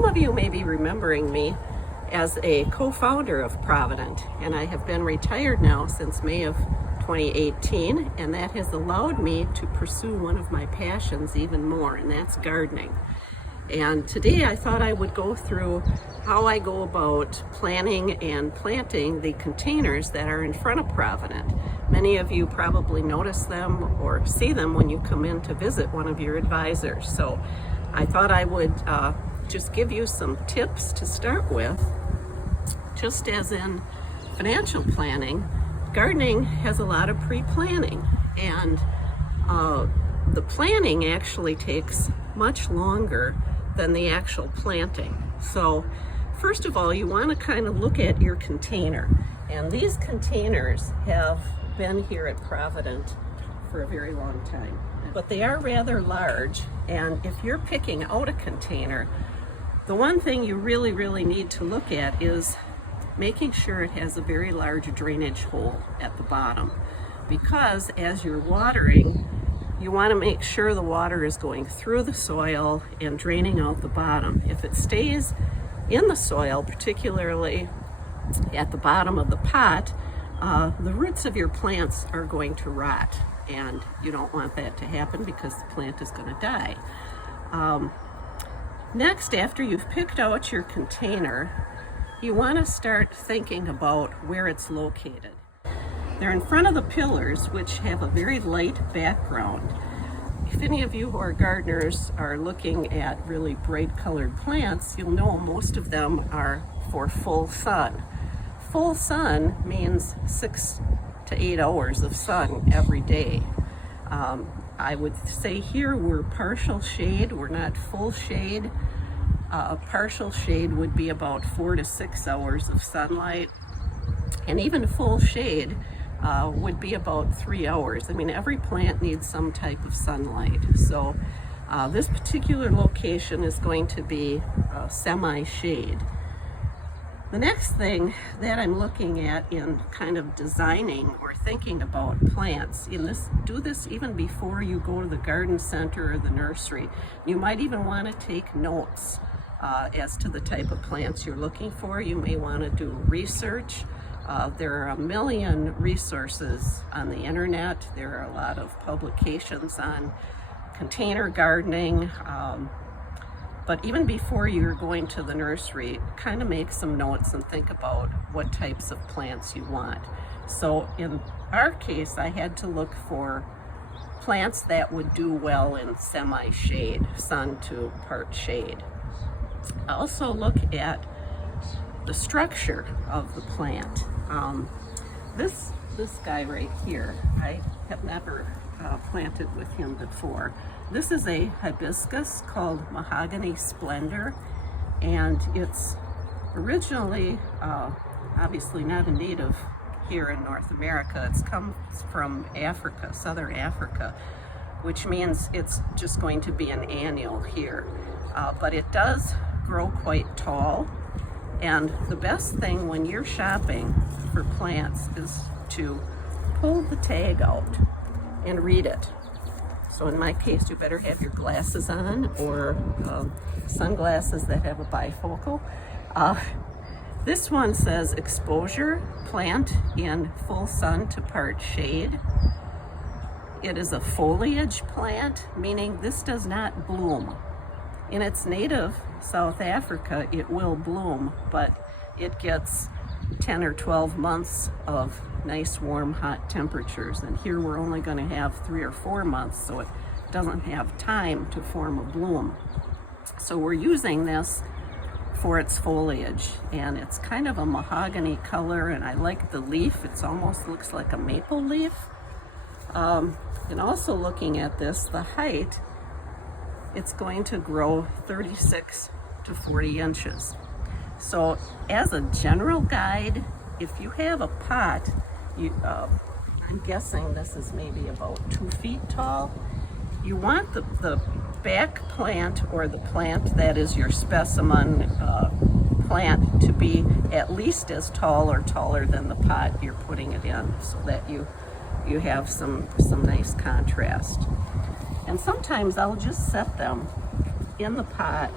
Some of you may be remembering me as a co-founder of Provident, and I have been retired now since May of 2018, and that has allowed me to pursue one of my passions even more, and that's gardening. And today I thought I would go through how I go about planning and planting the containers that are in front of Provident. Many of you probably notice them or see them when you come in to visit one of your advisors. So I thought I would just give you some tips to start with. Just as in financial planning, gardening has a lot of pre-planning, and the planning actually takes much longer than the actual planting. So first of all, you want to kind of look at your container, and these containers have been here at Provident for a very long time, but they are rather large, and if you're picking out a container, the one thing you really need to look at is making sure it has a very large drainage hole at the bottom, because as you're watering, you want to make sure the water is going through the soil and draining out the bottom. If it stays in the soil, particularly at the bottom of the pot, the roots of your plants are going to rot, and you don't want that to happen because the plant is going to die. Next, after you've picked out your container, you want to start thinking about where it's located. They're in front of the pillars, which have a very light background. If any of you who are gardeners are looking at really bright colored plants, you'll know most of them are for full sun. Full sun means 6 to 8 hours of sun every day. I would say here we're partial shade, we're not full shade. Partial shade would be about 4 to 6 hours of sunlight, and even full shade would be about 3 hours. I mean, every plant needs some type of sunlight. So this particular location is going to be semi-shade. The next thing that I'm looking at in kind of designing or thinking about plants, do this even before you go to the garden center or the nursery. You might even want to take notes as to the type of plants you're looking for. You may want to do research. There are a million resources on the internet. There are a lot of publications on container gardening. But even before you're going to the nursery, kind of make some notes and think about what types of plants you want. So in our case, I had to look for plants that would do well in semi-shade, sun to part shade. I also look at the structure of the plant. This guy right here, I have never planted with him before. This is a hibiscus called Mahogany Splendor, and it's originally obviously not a native here in North America. It's come from Africa, southern Africa, which means it's just going to be an annual here. But it does grow quite tall, and the best thing when you're shopping for plants is to pull the tag out and read it. So in my case, you better have your glasses on, or sunglasses that have a bifocal. This one says exposure, plant in full sun to part shade. It is a foliage plant, meaning this does not bloom. In its native South Africa, it will bloom, but it gets 10 or 12 months of nice, warm, hot temperatures. And here we're only going to have 3 or 4 months, so it doesn't have time to form a bloom. So we're using this for its foliage, and it's kind of a mahogany color, and I like the leaf. It almost looks like a maple leaf. And also looking at this, the height, it's going to grow 36 to 40 inches. So as a general guide, if you have a pot, I'm guessing this is maybe about 2 feet tall, you want the back plant, or the plant that is your specimen plant, to be at least as tall or taller than the pot you're putting it in, so that you have some nice contrast. And sometimes I'll just set them in the pot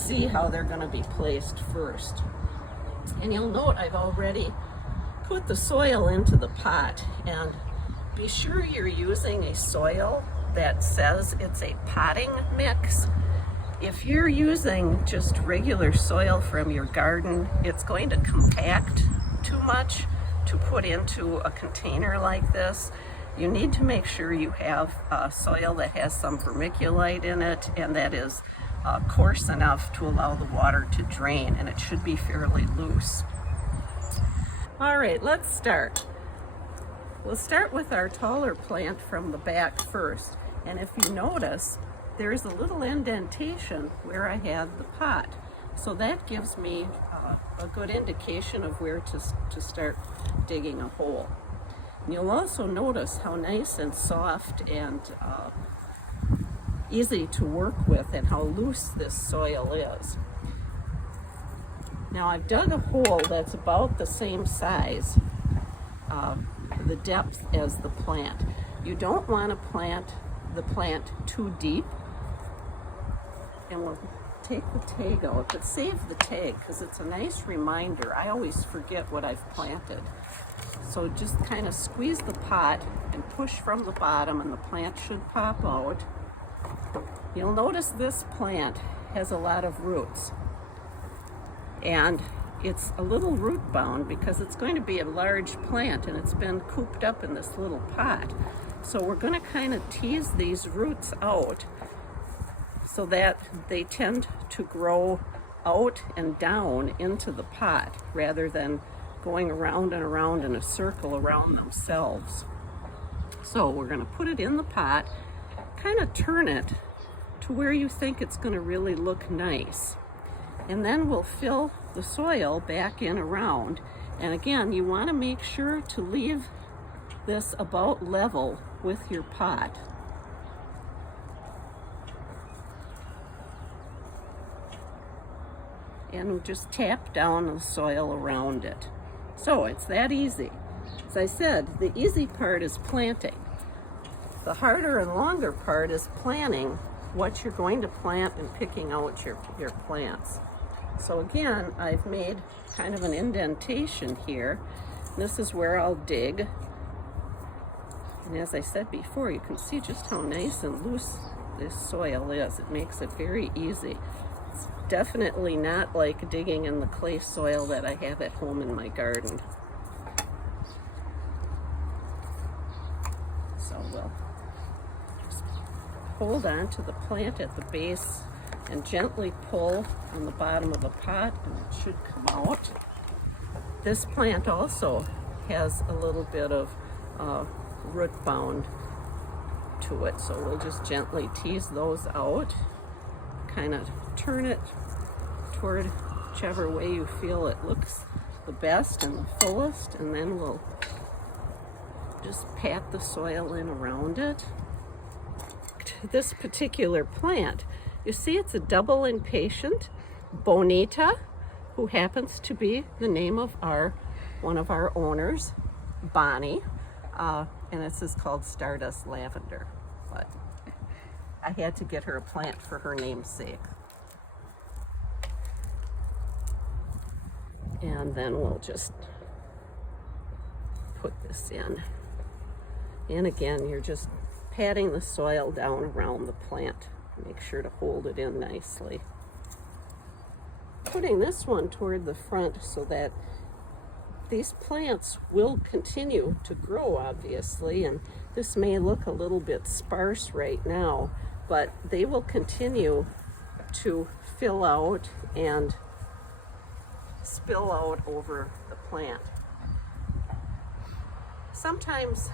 see how they're going to be placed first. And you'll note I've already put the soil into the pot, and be sure you're using a soil that says it's a potting mix. If you're using just regular soil from your garden, it's going to compact too much to put into a container like this. You need to make sure you have soil that has some vermiculite in it and that is coarse enough to allow the water to drain, and it should be fairly loose. All right, let's start. We'll start with our taller plant from the back first, and if you notice, there's a little indentation where I had the pot. So that gives me a good indication of where to start digging a hole. And you'll also notice how nice and soft and easy to work with and how loose this soil is. Now I've dug a hole that's about the same size, the depth as the plant. You don't want to plant the plant too deep. And we'll take the tag out, but save the tag because it's a nice reminder. I always forget what I've planted. So just kind of squeeze the pot and push from the bottom and the plant should pop out. You'll notice this plant has a lot of roots. And it's a little root bound because it's going to be a large plant and it's been cooped up in this little pot. So we're going to kind of tease these roots out so that they tend to grow out and down into the pot rather than going around and around in a circle around themselves. So we're going to put it in the pot, kind of turn it to where you think it's going to really look nice. And then we'll fill the soil back in around. And again, you want to make sure to leave this about level with your pot. And just tap down the soil around it. So it's that easy. As I said, the easy part is planting. The harder and longer part is planning what you're going to plant and picking out your plants. So again, I've made kind of an indentation here. This is where I'll dig. And as I said before, you can see just how nice and loose this soil is. It makes it very easy. It's definitely not like digging in the clay soil that I have at home in my garden. So we'll just hold on to the plant at the base and gently pull on the bottom of the pot and it should come out. This plant also has a little bit of root bound to it, so we'll just gently tease those out, kind of turn it toward whichever way you feel it looks the best and the fullest, and then we'll just pat the soil in around it. This particular plant, you see it's a double impatient, Bonita, who happens to be the name of one of our owners, Bonnie, and this is called Stardust Lavender. But I had to get her a plant for her namesake. And then we'll just put this in. And again, you're just patting the soil down around the plant. Make sure to hold it in nicely. Putting this one toward the front so that these plants will continue to grow, obviously, and this may look a little bit sparse right now, but they will continue to fill out and spill out over the plant. Sometimes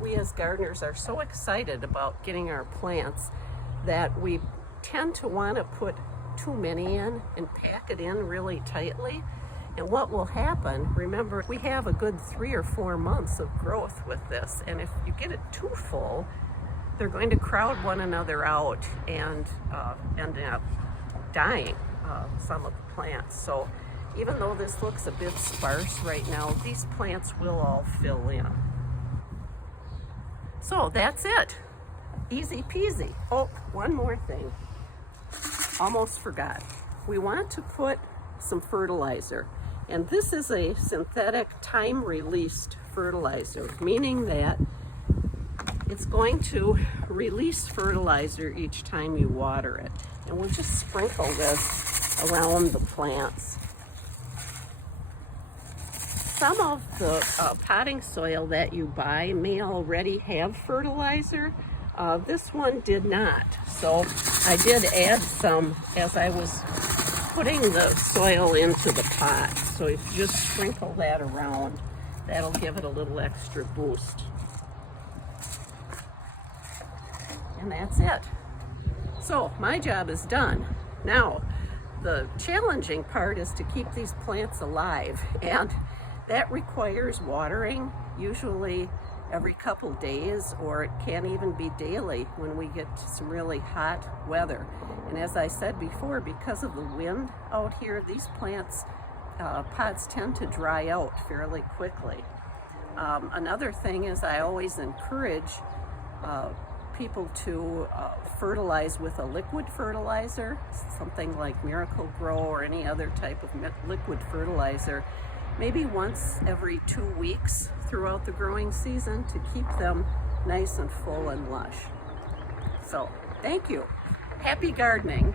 we as gardeners are so excited about getting our plants that we tend to want to put too many in and pack it in really tightly. And what will happen, remember, we have a good 3 or 4 months of growth with this, and if you get it too full, they're going to crowd one another out and end up dying, some of the plants. So even though this looks a bit sparse right now, these plants will all fill in. So that's it. Easy peasy. Oh, one more thing. Almost forgot. we want to put some fertilizer. And this is a synthetic time-released fertilizer, meaning that it's going to release fertilizer each time you water it. And we'll just sprinkle this around the plants. Some of the potting soil that you buy may already have fertilizer. This one did not. So I did add some as I was putting the soil into the pot. So if you just sprinkle that around, that'll give it a little extra boost. And that's it. So my job is done. Now, the challenging part is to keep these plants alive, and that requires watering, usually every couple days, or it can't even be daily when we get some really hot weather. And as I said before, because of the wind out here, these plants, pots tend to dry out fairly quickly. Another thing is I always encourage people to fertilize with a liquid fertilizer, something like Miracle-Gro or any other type of liquid fertilizer, maybe once every 2 weeks throughout the growing season to keep them nice and full and lush. So, thank you. Happy gardening.